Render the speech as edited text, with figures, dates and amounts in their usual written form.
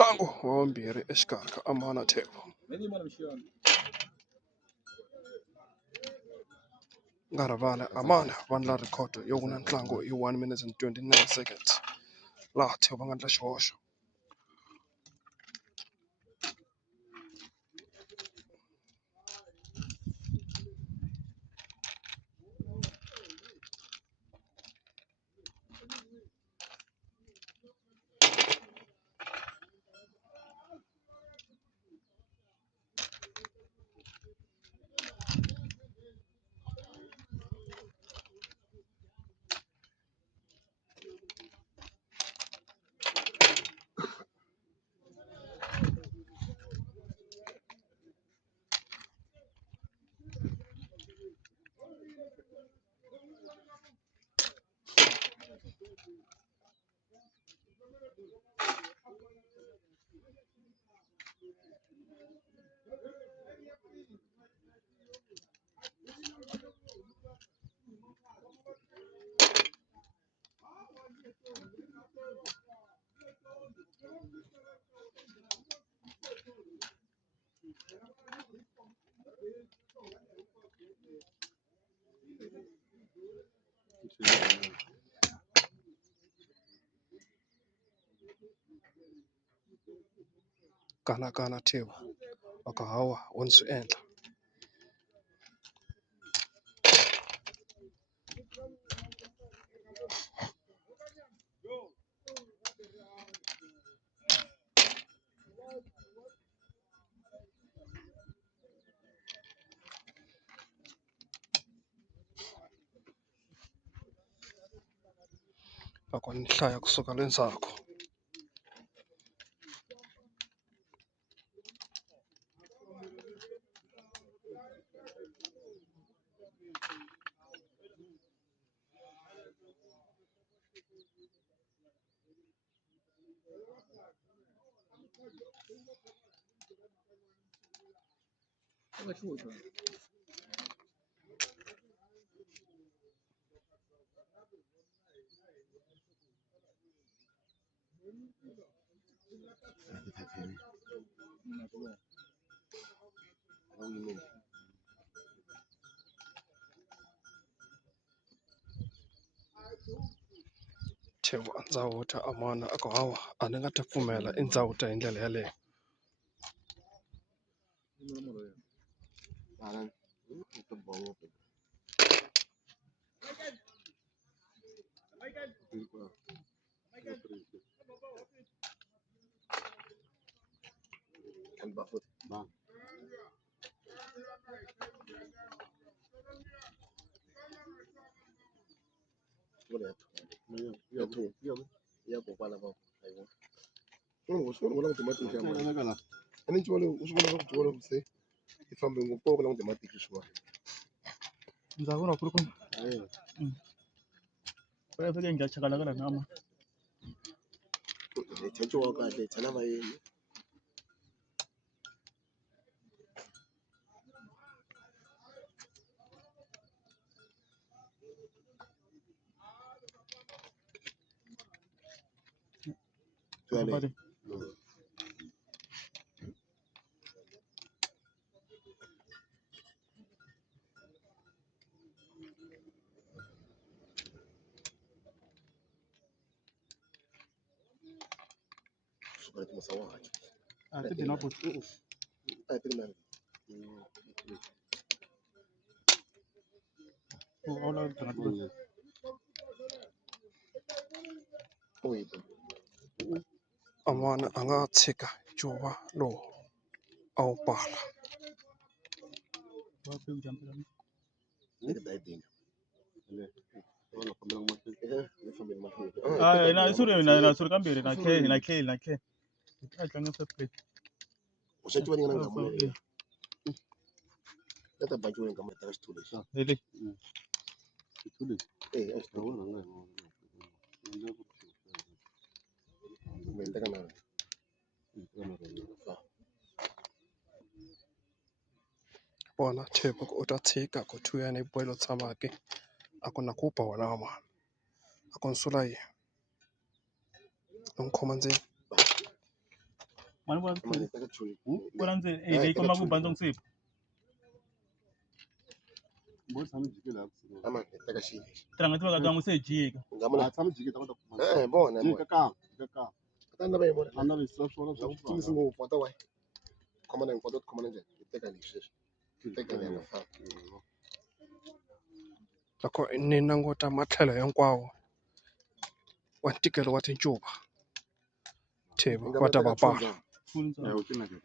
ntlangu wa vumbirhi exikarhi ka Amana Tebo. Nga rivala Amana va endla record yo wina ntlangu hi 1 minute and 29 seconds laha Tebo va nga endla xihoxo. Kanakana Tebo va ku hawa wo ni swi endla. Va ku ni hlaya kusuka le ndzhaku. Tebo a ndzawuta Amana a ku hawa a ni nga ta pfumela i ndzawuta hi ndlela yaleyo. Ndzawulo ku ri ku va fike njha chakalakala nama Itachiwa kahle ithana vayeni suka masawaji ti na ku ola tana ku Amana a nga tshika ncuva lowu a wu pala. va pe ku jampela na suri kambirhi na khe a tlanga fair play ushachiwa ninga ngamule tata banjo ngama tara xitulu lexi lele a xitulu ndeka na Vona Tebo ku u ta tshika ku thu yena i bohelo tshamake a ku na ku ba wona Amana a ku ni sula yini u ni khoma ndzeni. Mani vona Ama ni teka chuli. vona ndzi leyi komba ku bandzong sipo. Mbona tshama jike la kusuka. Ama ni teka xilo. Tiranga ti va ka n'wi se jika. Ngamula. Tshama jike ta kota ku. Bona. Jika ka. Tanda ba yimona. Ana be swa swona Ku tsimisa ngopfu pota wa. Khoma na pota khoma na njani. Ni teka leswi. Ni teka ni nga fa. Loko ni languta matlhelo hinkwawo wa ntikelo wa tincuva Themba va ta va pala. Funi Ya u tina ka.